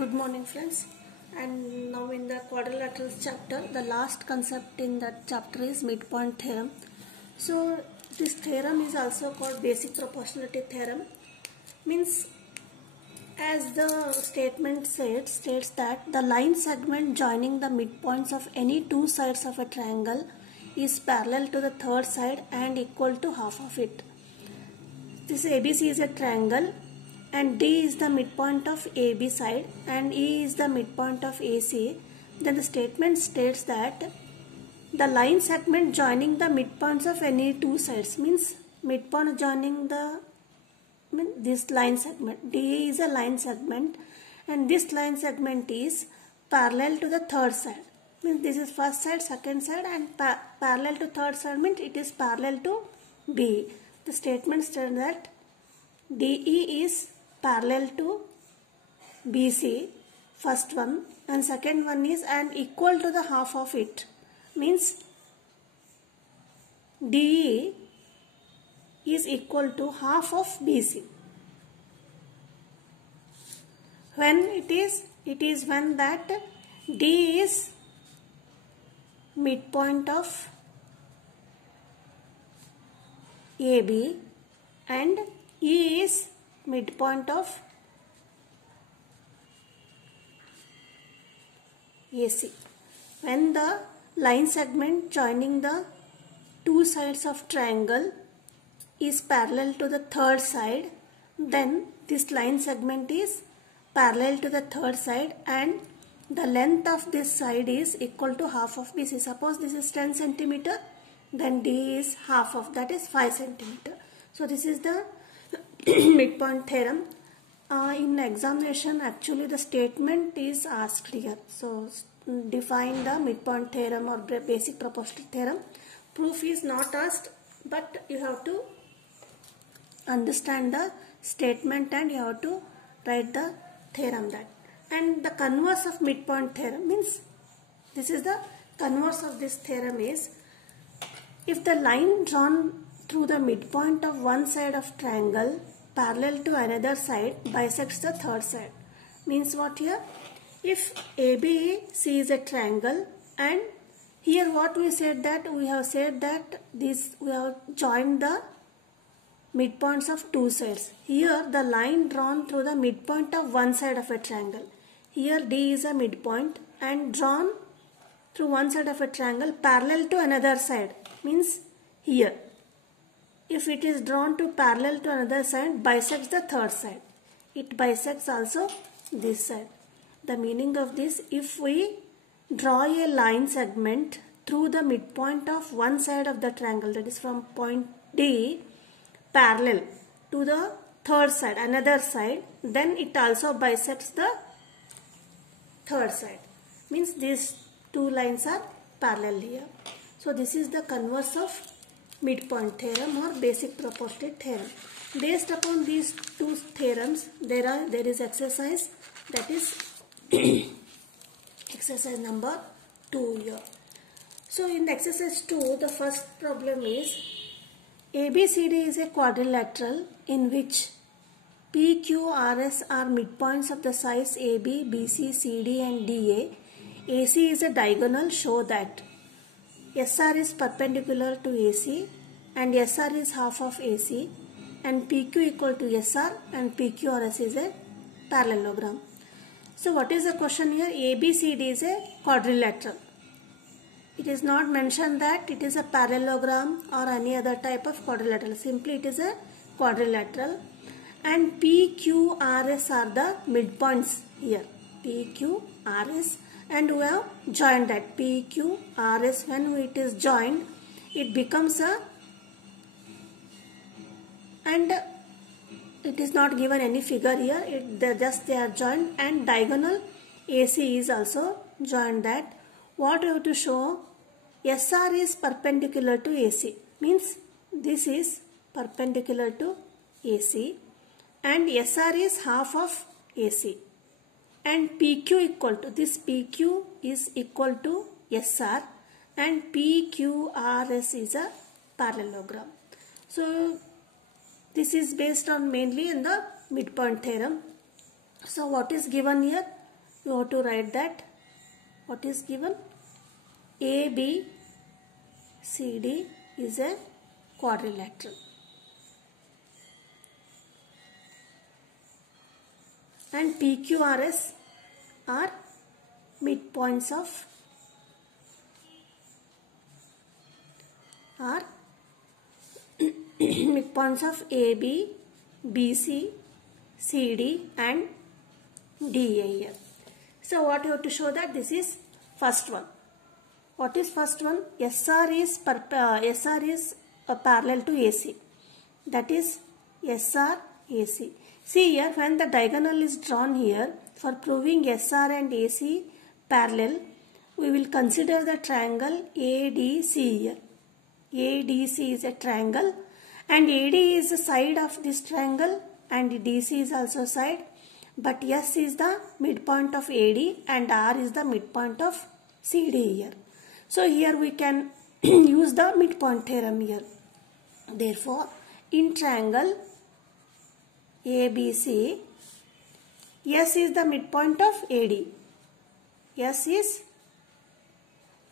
Good morning friends, and now in the quadrilaterals chapter the last concept in that chapter is midpoint theorem. So this theorem is also called basic proportionality theorem. Means, as the statement states that the line segment joining the midpoints of any two sides of a triangle is parallel to the third side and equal to half of it. This ABC is a triangle and D is the midpoint of AB side and E is the midpoint of AC. Then the statement states that the line segment joining the midpoints of any two sides, means midpoint joining this line segment. D is a line segment and this line segment is parallel to the third side. Means this is first side, second side, and parallel to third side means it is parallel to B. The statement states that DE is parallel to BC, first one, and second one is and equal to the half of it. Means DE is equal to half of BC. When it is when that D is midpoint of AB and E is midpoint of AC. When the line segment joining the two sides of triangle is parallel to the third side, then this line segment is parallel to the third side and the length of this side is equal to half of BC. Suppose this is 10 centimeter, then D is half of that is 5 centimeter. So this is the midpoint theorem. In examination actually the statement is asked here. So define the midpoint theorem or basic proportionality theorem. Proof is not asked, but you have to understand the statement and you have to write the theorem that. And the converse of midpoint theorem means, this is the converse of this theorem is, if the line drawn through the midpoint of one side of triangle parallel to another side bisects the third side. Means what here? If ABC is a triangle and here what we said that we have said that this we have joined the midpoints of two sides. Here the line drawn through the midpoint of one side of a triangle. Here D is a midpoint and drawn through one side of a triangle parallel to another side. Means here, if it is drawn to parallel to another side, bisects the third side. It bisects also this side. The meaning of this, if we draw a line segment through the midpoint of one side of the triangle, that is from point D parallel to the third side, another side, then it also bisects the third side. Means these two lines are parallel here. So this is the converse of midpoint theorem or basic proportionality theorem. Based upon these two theorems, there is exercise, that is exercise number 2 here. So in exercise 2, the first problem is ABCD is a quadrilateral in which PQRS are midpoints of the sides AB, BC, CD and DA. AC is a diagonal. Show that SR is perpendicular to AC and SR is half of AC and PQ equal to SR and PQRS is a parallelogram. So what is the question here? ABCD is a quadrilateral. It is not mentioned that it is a parallelogram or any other type of quadrilateral. Simply it is a quadrilateral and PQRS are the midpoints here. PQRS, and we have joined that PQRS. When it is joined, it becomes a, and it is not given any figure here, they are joined, and diagonal AC is also joined that. What you have to show? SR is perpendicular to AC, means this is perpendicular to AC and SR is half of AC. And PQ equal to, this PQ is equal to SR and PQRS is a parallelogram. So this is based on mainly in the midpoint theorem. So what is given here? you have to write that what is given. ABCD is a quadrilateral. And PQRS are midpoints of AB, BC, CD and DA. So what you have to show that this is first one. What is first one? SR is parallel to AC. That is SR AC. See here, when the diagonal is drawn here, for proving SR and AC parallel, we will consider the triangle ADC here. ADC is a triangle and AD is the side of this triangle and DC is also side, but S is the midpoint of AD and R is the midpoint of CD here. So here we can use the midpoint theorem here. Therefore, in triangle ABC, S is the midpoint of AD. S is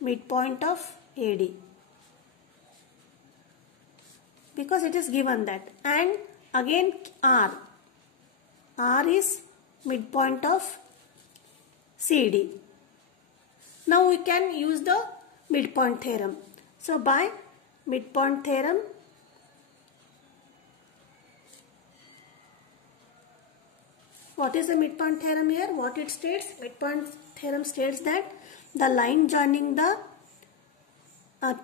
midpoint of AD. Because it is given that. And again R. R is midpoint of CD. Now we can use the midpoint theorem. So by midpoint theorem, what is the midpoint theorem here? What it states? Midpoint theorem states that the line joining the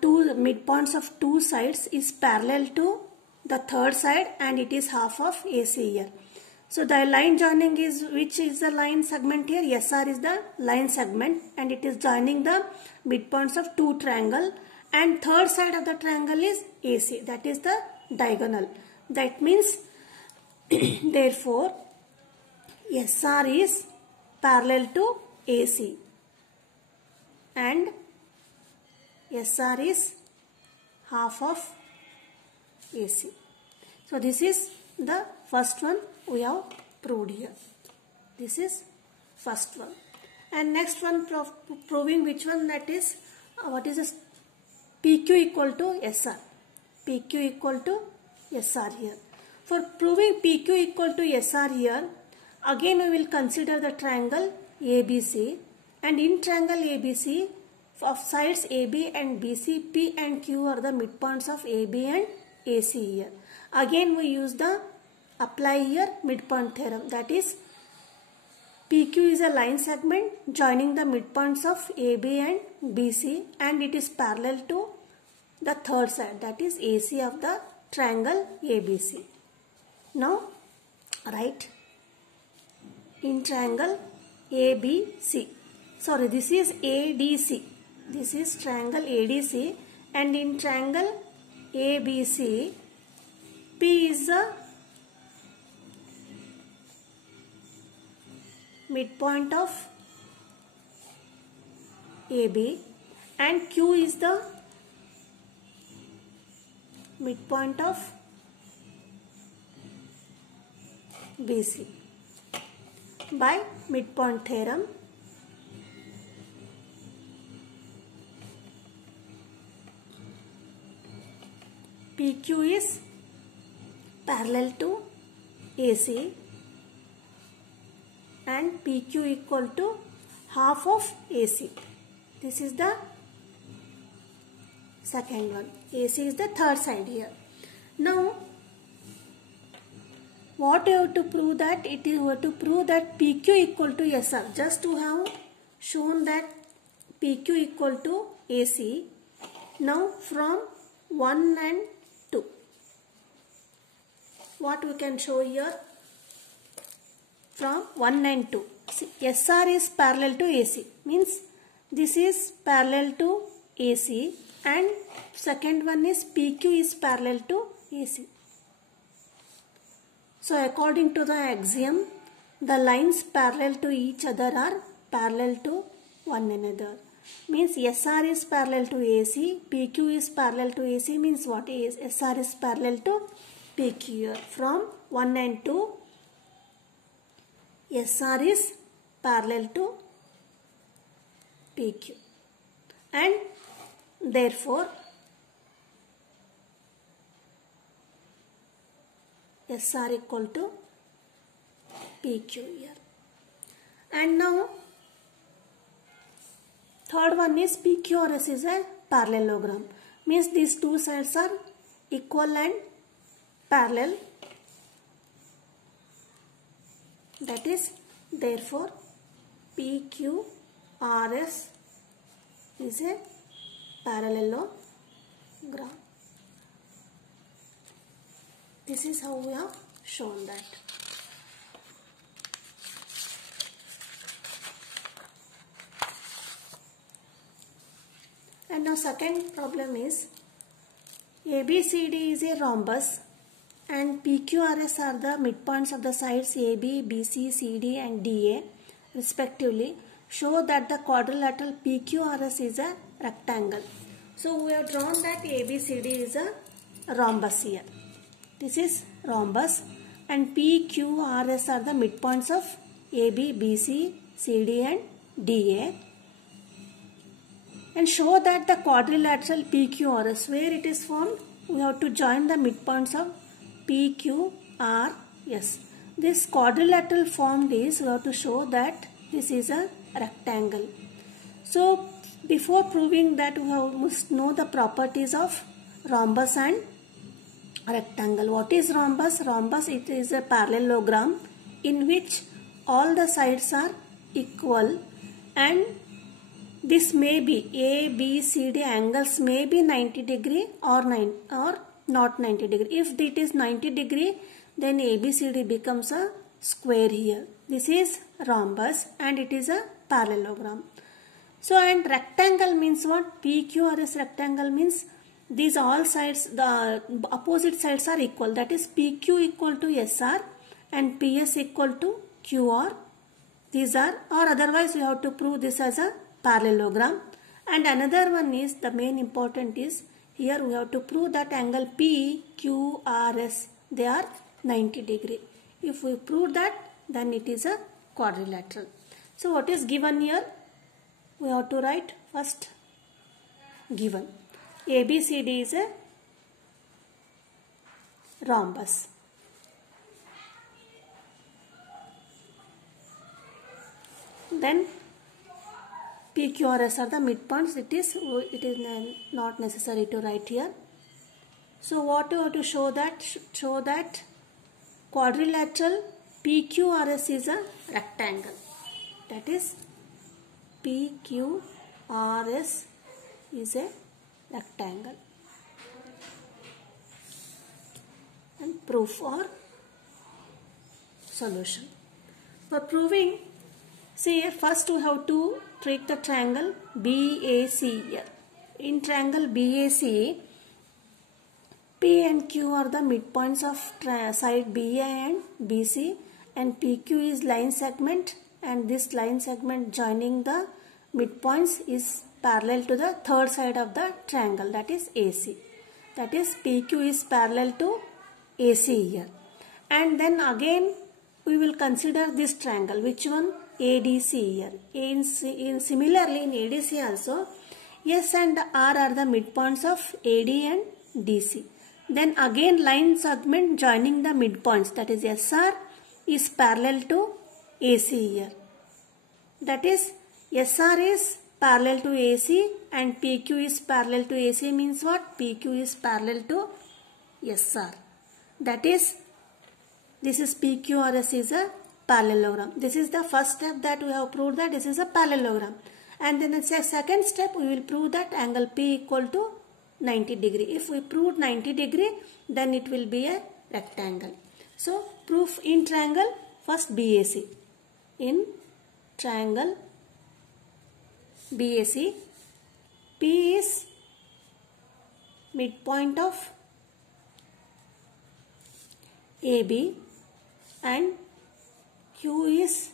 two midpoints of two sides is parallel to the third side and it is half of AC here. So the line joining is, which is the line segment here? SR is the line segment and it is joining the midpoints of two triangle and third side of the triangle is AC. That is the diagonal. That means therefore SR is parallel to AC and SR is half of AC. So this is the first one we have proved here. This is first one. And next one proving which one, that is what is this? PQ equal to SR. PQ equal to SR here. For proving PQ equal to SR here, again we will consider the triangle ABC, and in triangle ABC of sides AB and BC, P and Q are the midpoints of AB and AC here. Again we use the apply here midpoint theorem, that is PQ is a line segment joining the midpoints of AB and BC and it is parallel to the third side, that is AC of the triangle ABC. Now write in triangle ABC, sorry, this is ADC. This is triangle ADC and in triangle ABC, P is the midpoint of AB and Q is the midpoint of BC. By midpoint theorem, PQ is parallel to AC and PQ equal to half of AC. This is the second one. AC is the third side here. Now what you have to prove that? It is you have to prove that PQ equal to SR. Just to have shown that PQ equal to AC. Now from 1 and 2. What we can show here? From 1 and 2. See, SR is parallel to AC. Means this is parallel to AC and second one is PQ is parallel to AC. So according to the axiom, the lines parallel to each other are parallel to one another. Means SR is parallel to AC, PQ is parallel to AC means what is? SR is parallel to PQ. From 1 and 2, SR is parallel to PQ, and therefore SR equal to PQ here. And now third one is PQRS is a parallelogram, means these two sides are equal and parallel, that is therefore PQRS is a parallelogram. This is how we have shown that. And now second problem is ABCD is a rhombus and PQRS are the midpoints of the sides AB, BC, CD and DA respectively. Show that the quadrilateral PQRS is a rectangle. So we have drawn that ABCD is a rhombus here. This is rhombus and PQRS are the midpoints of AB, BC, CD and DA. And show that the quadrilateral PQRS, where it is formed, we have to join the midpoints of PQRS. This quadrilateral formed is, we have to show that this is a rectangle. So before proving that, we must know the properties of rhombus and rectangle. What is rhombus? Rhombus, it is a parallelogram in which all the sides are equal, and this may be A, B, C, D angles may be 90 degree or not 90 degree. If it is 90 degree, then ABCD becomes a square here. This is rhombus and it is a parallelogram. So, and rectangle means what? PQRS rectangle means these all sides, the opposite sides are equal. That is PQ equal to SR and PS equal to QR. These are, or otherwise we have to prove this as a parallelogram. And another one is, the main important is, here we have to prove that angle PQRS, they are 90 degree. If we prove that, then it is a quadrilateral. So what is given here? We have to write first given. ABCD is a rhombus. Then PQRS are the midpoints. It is not necessary to write here. So what you have to show that? Show that quadrilateral PQRS is a rectangle. That is PQRS is a rectangle. And proof or solution. For proving, see here, first we have to take the triangle BAC here. In triangle BAC, P and Q are the midpoints of side BA and BC, and PQ is line segment, and this line segment joining the midpoints is parallel to the third side of the triangle, that is AC. That is PQ is parallel to AC here. And then again we will consider this triangle. Which one? ADC here. Similarly in ADC also, S and R are the midpoints of AD and DC. Then again line segment joining the midpoints, that is SR is parallel to AC here. That is SR is parallel to AC and PQ is parallel to AC means what? PQ is parallel to SR. That is, this is PQRS is a parallelogram. This is the first step that we have proved that this is a parallelogram. And then the second step we will prove that angle P equal to 90 degree. If we prove 90 degree, then it will be a rectangle. So proof in triangle, first BAC. In triangle BAC, P is midpoint of AB and Q is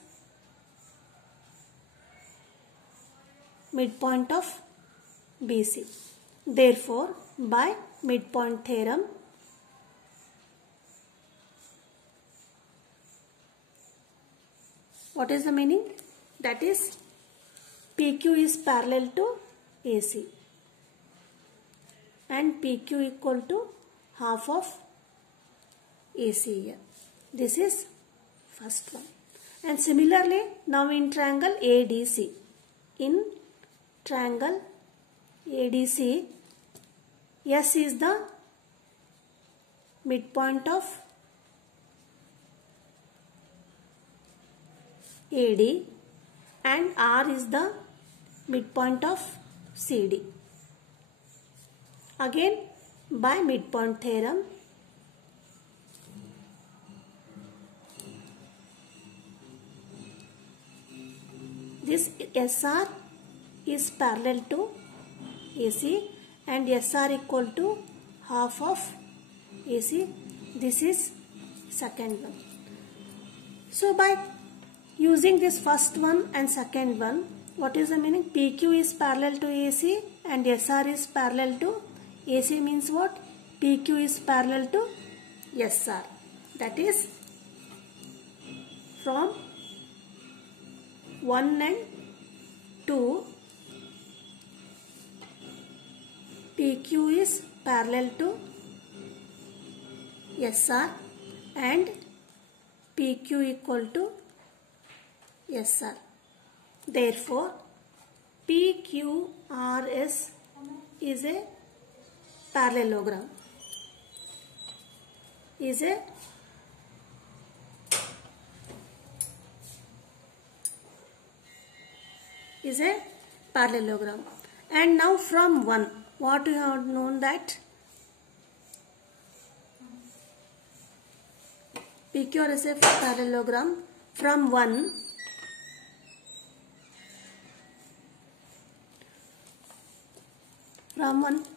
midpoint of BC. Therefore, by midpoint theorem, what is the meaning? that is PQ is parallel to AC and PQ equal to half of AC here. This is first one. And similarly, now in triangle ADC, in triangle ADC, S is the midpoint of AD and R is the midpoint of CD. Again, by midpoint theorem, this SR is parallel to AC and SR equal to half of AC. This is second one. So by using this first one and second one, what is the meaning? PQ is parallel to AC and SR is parallel to AC means what? PQ is parallel to SR. That is from 1 and 2, PQ is parallel to SR and PQ equal to SR. Therefore, PQRS is a parallelogram. Is a parallelogram. And now from 1, what we have known that PQ is a parallelogram. From 1,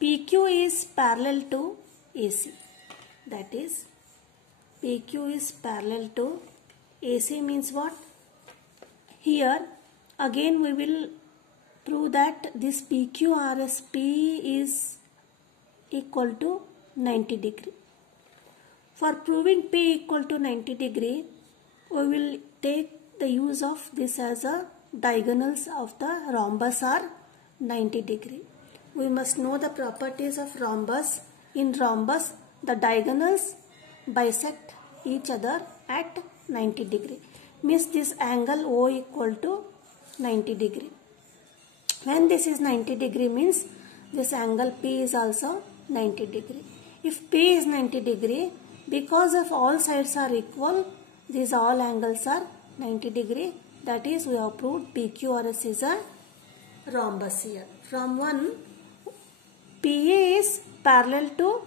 PQ is parallel to AC. That is, PQ is parallel to AC means what? Here again we will prove that this PQRSP is equal to 90 degree. For proving P equal to 90 degree, we will take the use of this as a diagonals of the rhombus are 90 degree. We must know the properties of rhombus. In rhombus, the diagonals bisect each other at 90 degree. Means this angle O equal to 90 degree. When this is 90 degree means this angle P is also 90 degree. If P is 90 degree, because of all sides are equal, these all angles are 90 degree. That is, we have proved PQRS is a rhombus here. From 1, PA is parallel to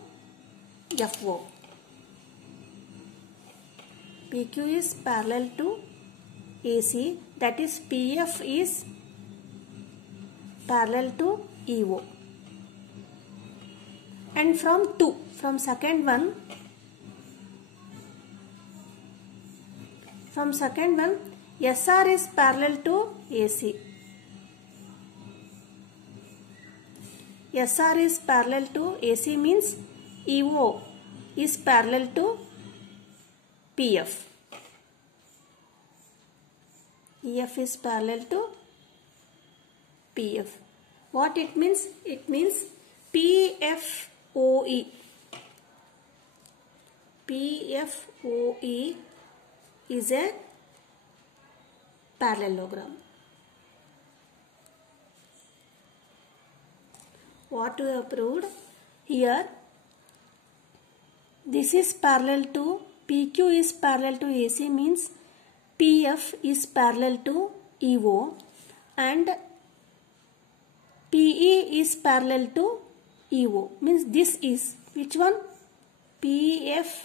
FO. PQ is parallel to AC. That is, PF is parallel to EO. And from 2, from second one, SR is parallel to AC. SR is parallel to AC means EO is parallel to PF. EF is parallel to PF. What it means? It means PFOE. PFOE is a parallelogram. What we have proved here, this is parallel to PQ is parallel to AC means PF is parallel to EO and PE is parallel to EO means this is which one? PFOEP.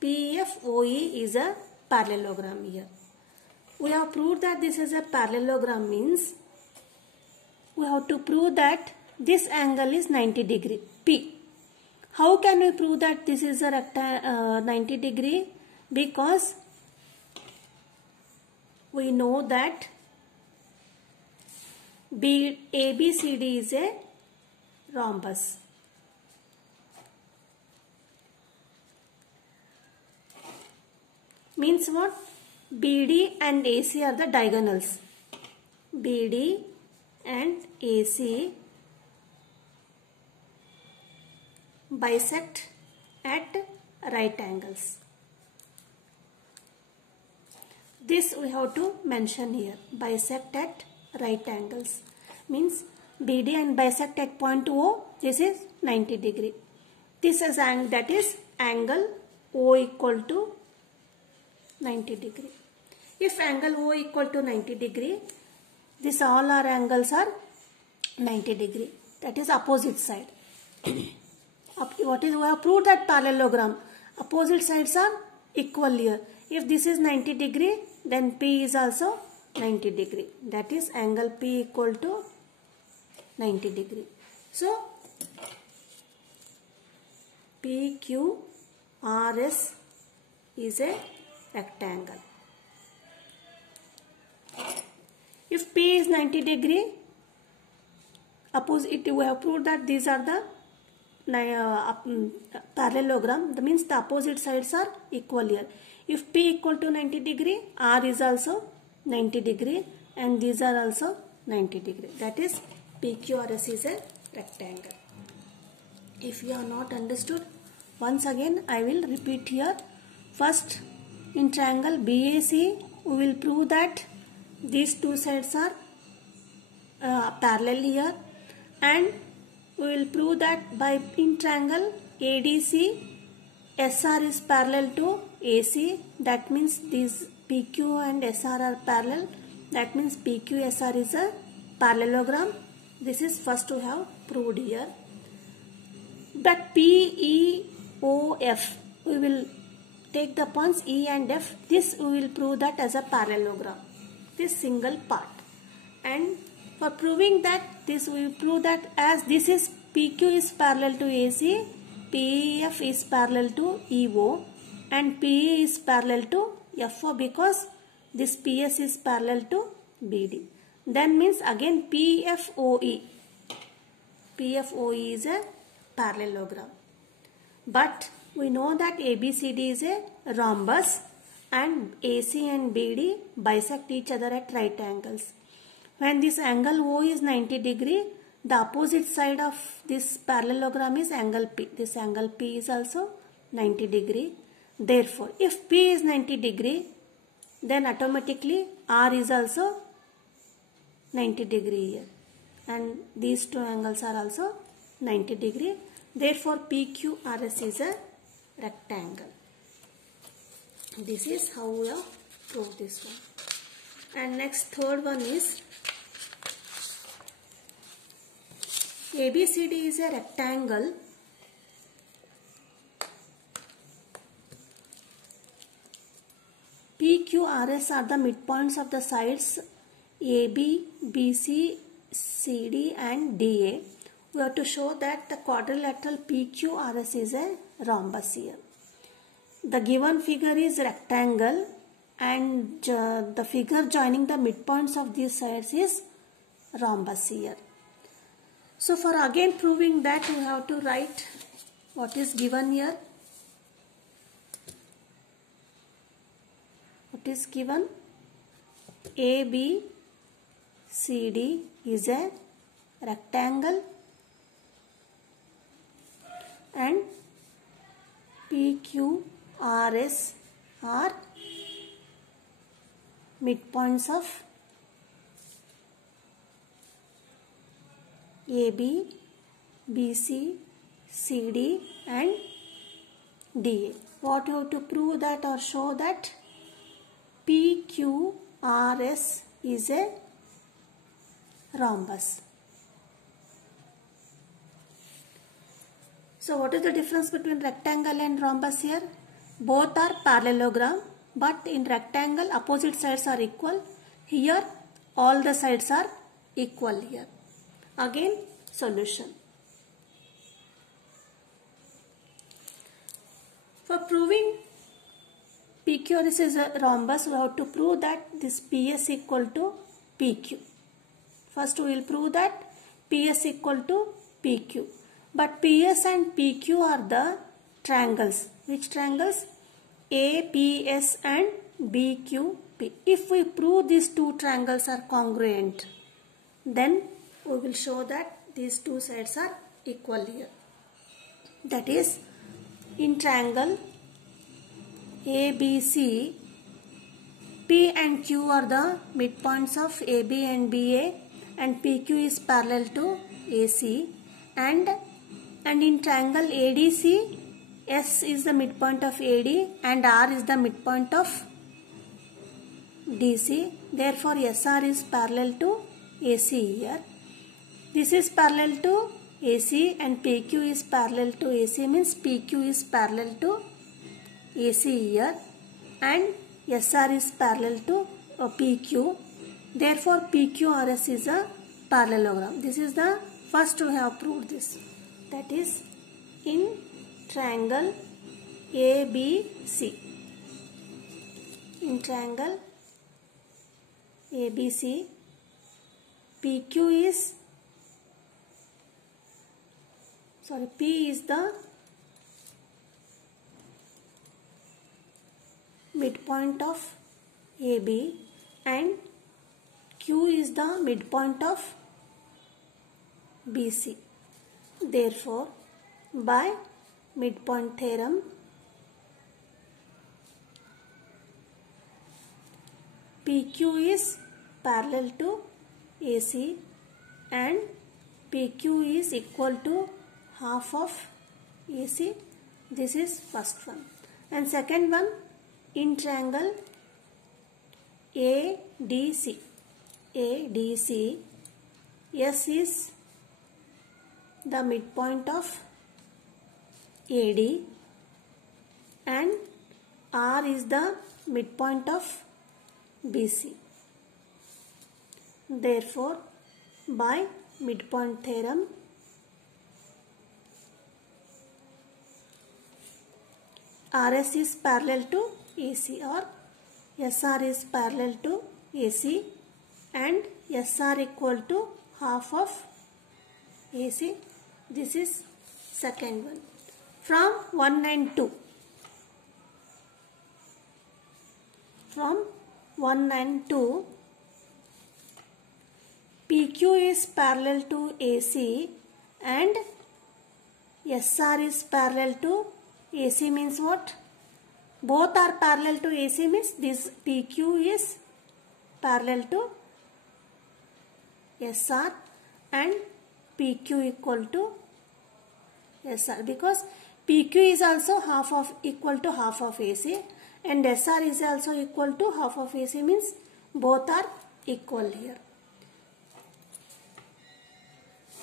PFOE is a parallelogram here. We have proved that this is a parallelogram means we have to prove that this angle is 90 degree P. How can we prove that this is a 90 degree? Because we know that ABCD is a rhombus. Means what? BD and AC are the diagonals. BD and AC bisect at right angles. This we have to mention here. Bisect at right angles means BD and bisect at point O. This is 90 degree. This is that is angle O equal to 90 degree. If angle O equal to 90 degree, this all our angles are 90 degree. That is opposite side. What is, we have proved that parallelogram. Opposite sides are equal here. If this is 90 degree, then P is also 90 degree. That is angle P equal to 90 degree. So PQRS is a rectangle. If P is 90 degree, opposite, we have proved that these are the parallelogram. That means the opposite sides are equal here. If P equal to 90 degree, R is also 90 degree and these are also 90 degree. That is PQRS is a rectangle. If you are not understood, once again I will repeat here. First, in triangle BAC, we will prove that these two sides are parallel here, and we will prove that by in triangle ADC, SR is parallel to AC. That means these PQ and SR are parallel. That means PQSR is a parallelogram. This is first we have proved here. But PEOF, we will take the points E and F. This we will prove that as a parallelogram. This single part. And for proving that, this we will prove that as this is PQ is parallel to AC, PEF is parallel to EO, and PE is parallel to FO because this PS is parallel to BD. Then means again PFOE. PFOE is a parallelogram. But we know that ABCD is a rhombus and AC and BD bisect each other at right angles. When this angle O is 90 degree, the opposite side of this parallelogram is angle P. This angle P is also 90 degree. Therefore, if P is 90 degree, then automatically R is also 90 degree here. And these two angles are also 90 degree. Therefore, PQRS is a rectangle. This is how we have proved this one. And next third one is ABCD is a rectangle. PQRS are the midpoints of the sides AB, BC, CD and DA. We have to show that the quadrilateral PQRS is a rhombus here. The given figure is rectangle and the figure joining the midpoints of these sides is rhombus here. So for again proving that, we have to write what is given here. What is given? ABCD is a rectangle and PQRS are midpoints of AB, BC, CD and DA. What you have to prove that or show that PQRS is a rhombus. So what is the difference between rectangle and rhombus here? Both are parallelogram, but in rectangle opposite sides are equal. Here all the sides are equal here. Again solution. For proving PQRS is a rhombus, we have to prove that this PS equal to PQ. First we will prove that PS equal to PQ. But PS and PQ are the triangles. Which triangles? APS and BQRS. P. If we prove these two triangles are congruent, then we will show that these two sides are equal here. That is, in triangle ABC, P and Q are the midpoints of AB and BA, and PQ is parallel to AC, and in triangle ADC, S is the midpoint of AD and R is the midpoint of DC. Therefore, SR is parallel to AC here. This is parallel to AC and PQ is parallel to AC, means PQ is parallel to AC here, and SR is parallel to PQ. Therefore, PQRS is a parallelogram. This is the first we have proved this. That is, in triangle ABC. In triangle ABC, P is the midpoint of AB and Q is the midpoint of BC. Therefore, by midpoint theorem, PQ is parallel to AC and PQ is equal to half of AC. This is first one. And second one, in triangle ADC, S is the midpoint of AD and R is the midpoint of BC. Therefore, by midpoint theorem, RS is parallel to AC or SR is parallel to AC and SR equal to half of AC. This is second one. From 1 and 2. From 1 and 2, PQ is parallel to AC and SR is parallel to AC, means what? Both are parallel to AC, means this PQ is parallel to SR and PQ equal to SR, because PQ is also equal to half of AC and SR is also equal to half of AC, means both are equal here.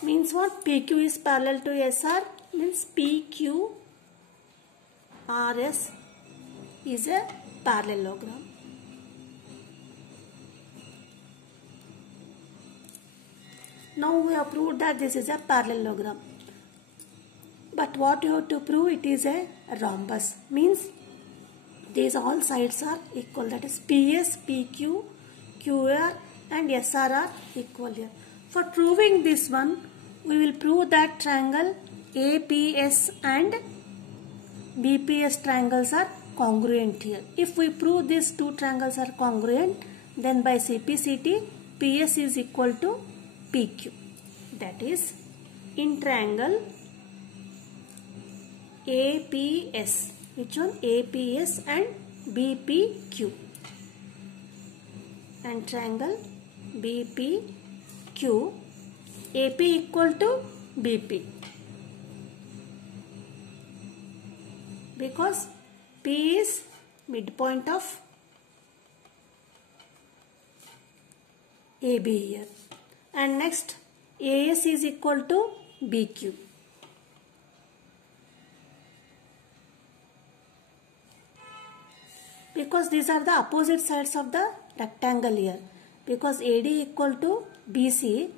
Means what? PQ is parallel to SR, means PQ RS is a parallelogram. Now we have proved that this is a parallelogram. But what you have to prove, it is a rhombus. Means these all sides are equal. That is PS, PQ, QR and SR are equal here. For proving this one, we will prove that triangle APS and BPS triangles are congruent here. If we prove these two triangles are congruent, then by CPCT, PS is equal to PQ. That is, in triangle APS, which one? APS and BPQ, and triangle BPQ, AP equal to BP, because P is midpoint of AB here. And next, AS is equal to BQ. Because these are the opposite sides of the rectangle here. Because AD equal to BC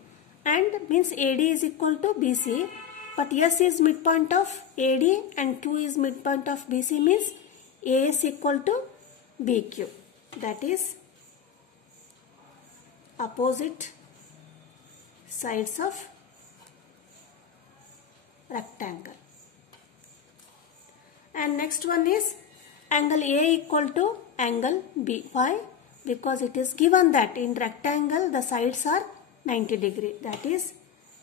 and means AD is equal to BC, but S is midpoint of AD and Q is midpoint of BC, means AS equal to BQ. That is opposite sides of rectangle. And next one is angle A equal to angle B. Why? because it is given that in rectangle the sides are 90 degree. That is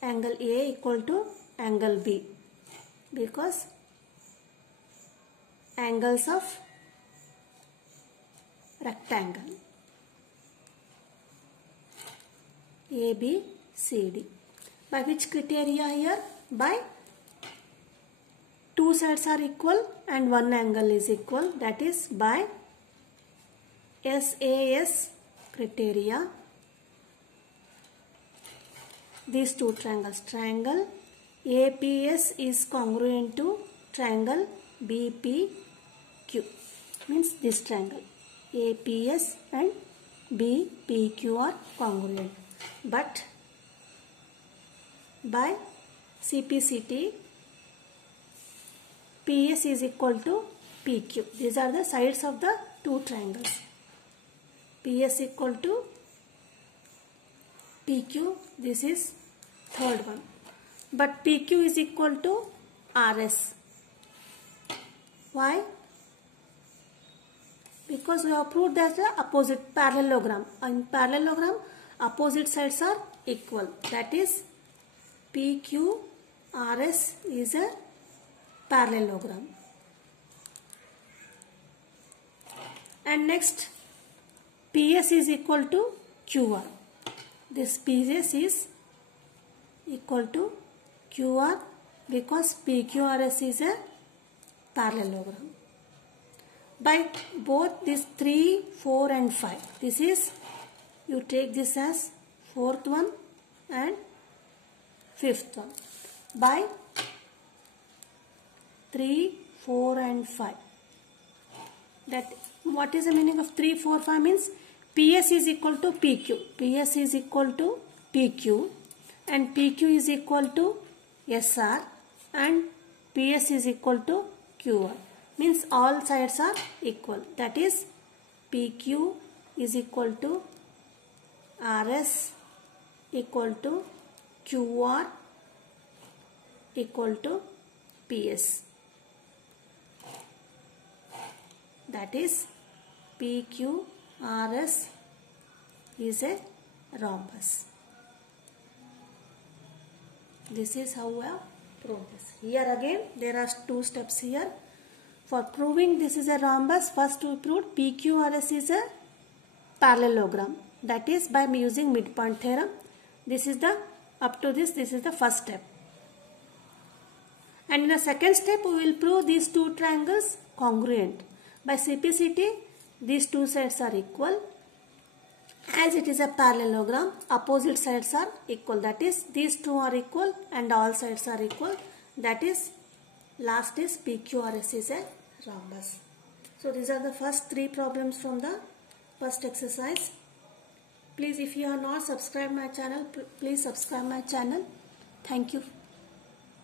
angle A equal to angle B, because angles of rectangle A, B, C, D. By which criteria here? By two sides are equal and one angle is equal. That is by SAS criteria. These two triangles, triangle APS is congruent to triangle BPQ. Means this triangle APS and BPQ are congruent. But by CPCT, PS is equal to PQ. These are the sides of the two triangles. PS equal to PQ. This is third one. But PQ is equal to RS. Why? Because we have proved that the opposite parallelogram. In parallelogram, opposite sides are equal. That is PQRS is a parallelogram. And next, PS is equal to QR. This PS is equal to QR because PQRS is a parallelogram. By both this 3, 4 and 5. This is, you take this as fourth one and fifth one. By 3, 4 and 5. That what is the meaning of 3, 4, 5 means PS is equal to PQ. PS is equal to PQ and PQ is equal to SR and PS is equal to QR. Means all sides are equal. That is PQ is equal to RS equal to QR equal to PS. That is PQRS is a rhombus. This is how we have proved this. Here again there are two steps here. For proving this is a rhombus, first we proved PQRS is a parallelogram. That is by using midpoint theorem. This is the, up to this is the first step. And in the second step we will prove these two triangles congruent. By CPCT, these two sides are equal. As it is a parallelogram, opposite sides are equal. That is, these two are equal and all sides are equal. That is, last is PQRS is a rhombus. So these are the first three problems from the first exercise. Please, if you are not subscribed my channel, please subscribe my channel. Thank you.